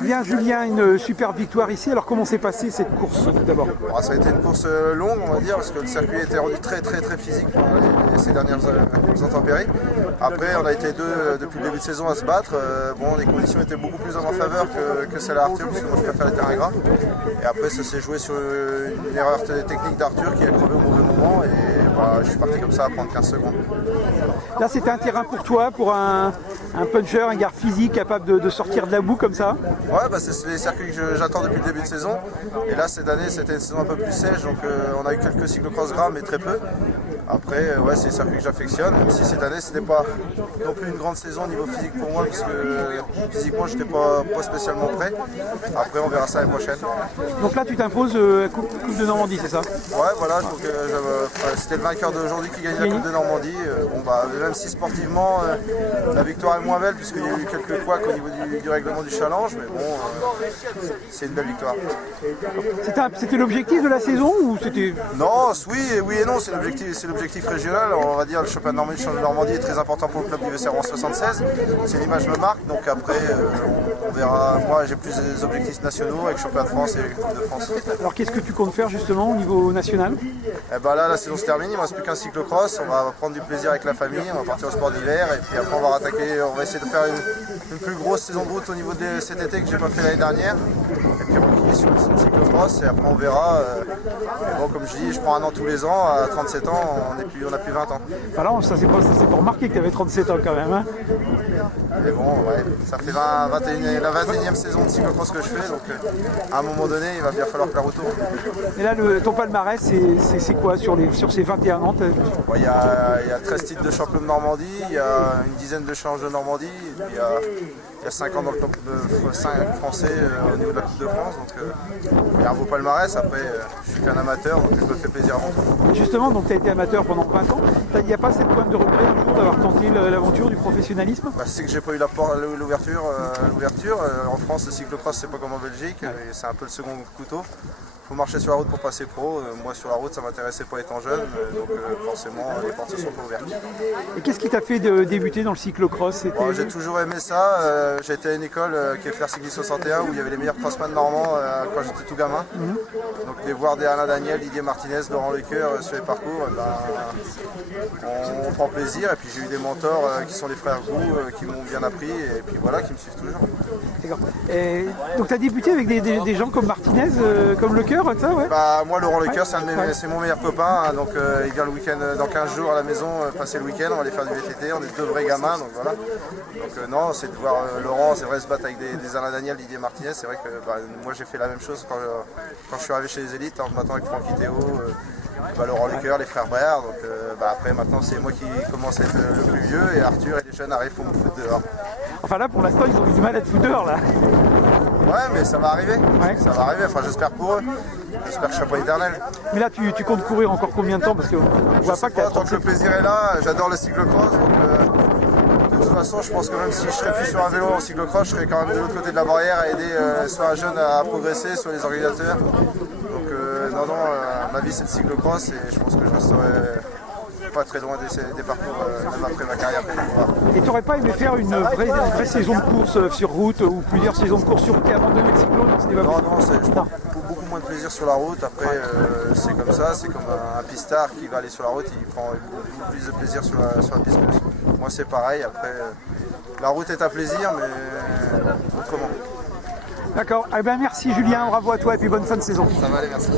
Bien Julien, une super victoire ici. Alors comment s'est passée cette course tout d'abord? Ça a été une course longue, on va dire, parce que le circuit était rendu très physique par ces dernières intempéries. Après, on a été deux depuis le début de saison à se battre. Les conditions étaient beaucoup plus en ma faveur que celle à Arthur, parce que moi je préfère les terrains gras. Et après, ça s'est joué sur une erreur technique d'Arthur qui a crevé au mauvais moment. Et je suis parti comme ça à prendre 15 secondes. Là, c'était un terrain pour toi, pour un puncher, un gars physique capable de sortir de la boue comme ça? Ouais, c'est les circuits que j'attends depuis le début de saison. Et là, cette année, c'était une saison un peu plus sèche, donc on a eu quelques cyclocross gras, mais très peu. Après, c'est les circuits que j'affectionne, même si cette année, c'était pas non plus une grande saison au niveau physique pour moi, parce que physiquement, j'étais pas spécialement prêt. Après, on verra ça l'année prochaine. Donc là, tu t'imposes Coupe de Normandie, c'est ça? Ouais, voilà, donc c'était le vainqueur d'aujourd'hui qui gagne la Coupe de Normandie. Même si sportivement, la victoire est moins belle, puisqu'il y a eu quelques couacs au niveau du règlement du challenge, mais bon, c'est une belle victoire. C'était l'objectif de la saison ou c'était... Non, oui et non, c'est l'objectif régional. On va dire le championnat de Normandie est très important pour le club du VCR en 76. C'est l'image me marque, donc après on verra. Moi j'ai plus des objectifs nationaux avec le championnat de France et la Coupe de France. Alors qu'est-ce que tu comptes faire justement au niveau national? Là la saison se termine, il ne me reste plus qu'un cyclocross, on va prendre du plaisir avec la famille, on va partir au sport d'hiver et puis après on va essayer de faire une plus grosse saison de route au niveau de cet été que j'ai pas fait l'année dernière. Et puis on va sur le cyclocross et après on verra. Comme je dis, je prends un an tous les ans, à 37 ans, on n'a plus 20 ans. Alors ça c'est pas remarqué que tu avais 37 ans quand même. Hein. Mais bon, ouais, ça fait la 21e saison de cyclocross que je fais, donc à un moment donné, il va bien falloir faire retour. Et là, ton palmarès, c'est quoi sur ces 21 ans? Il y a 13 titres de champion de Normandie, il y a une dizaine de challenges de Normandie, et puis il y a 5 ans dans le top 5 français au niveau de la Coupe de France. Donc il y a un beau palmarès. Après, je suis qu'un amateur, donc je me fais plaisir avant tout. Justement, donc tu as été amateur pendant 20 ans. Il n'y a pas cette pointe de regret un jour d'avoir tenté l'aventure du professionnalisme? C'est que j'ai pas eu l'ouverture. En France, le cyclocross, c'est pas comme en Belgique, et c'est un peu le second couteau. Il faut marcher sur la route pour passer pro. Moi, sur la route, ça m'intéressait pas étant jeune, donc forcément, les portes se sont pas ouvertes. Et qu'est-ce qui t'a fait débuter dans le cyclocross? J'ai toujours aimé ça. J'ai été à une école qui est Flair Cycliste 61 où il y avait les meilleurs crossman normands quand j'étais tout gamin. Donc de voir des Alain Daniel, Didier Martinez, Laurent Lecoeur sur les parcours, on prend plaisir. Et puis j'ai eu des mentors qui sont les frères Gou qui m'ont bien appris et puis voilà, qui me suivent toujours. D'accord. Et donc tu as débuté avec des gens comme Martinez, comme Lecoeur, ça, ouais? Moi, Laurent Lecoeur, c'est mon meilleur copain. Donc il vient le week-end, dans 15 jours à la maison, passer le week-end, on va aller faire du VTT. On est deux vrais gamins, donc voilà. Donc non, c'est de voir Laurent, c'est vrai, se battre avec des Alain Daniel, Didier Martinez. C'est vrai que moi j'ai fait la même chose quand je suis arrivé chez les élites, en me battant avec Francky Théo, Laurent Lecoeur, les frères Brère. Donc après maintenant c'est moi qui commence à être le plus vieux et Arthur et les jeunes arrivent pour me foutre dehors. Enfin là pour l'instant ils ont eu du mal à te foutre dehors là. Ouais, mais ça va arriver. Ouais. Ça va arriver, enfin j'espère pour eux. J'espère que je ne serai pas éternel. Mais là tu comptes courir encore combien de temps? Parce qu'on voit pas que tant que le plaisir est là, j'adore le cyclocross. De toute façon, je pense que même si je serais plus sur un vélo en cyclocross, je serais quand même de l'autre côté de la barrière à aider soit un jeune à progresser, soit les organisateurs. Donc ma vie c'est le cyclocross et je pense que je resterai pas très loin des parcours même après ma carrière. Et tu n'aurais pas aimé faire une vraie saison de course sur route ou plusieurs saisons de course sur route et abandonner le cyclo? Non, je prends beaucoup moins de plaisir sur la route. Après, c'est comme ça, c'est comme un pistard qui va aller sur la route, il prend beaucoup plus de plaisir sur la piste que moi, c'est pareil. Après, la route est un plaisir, mais autrement. D'accord. Eh bien, merci Julien, bravo à toi et puis bonne fin de saison. Ça va aller, merci.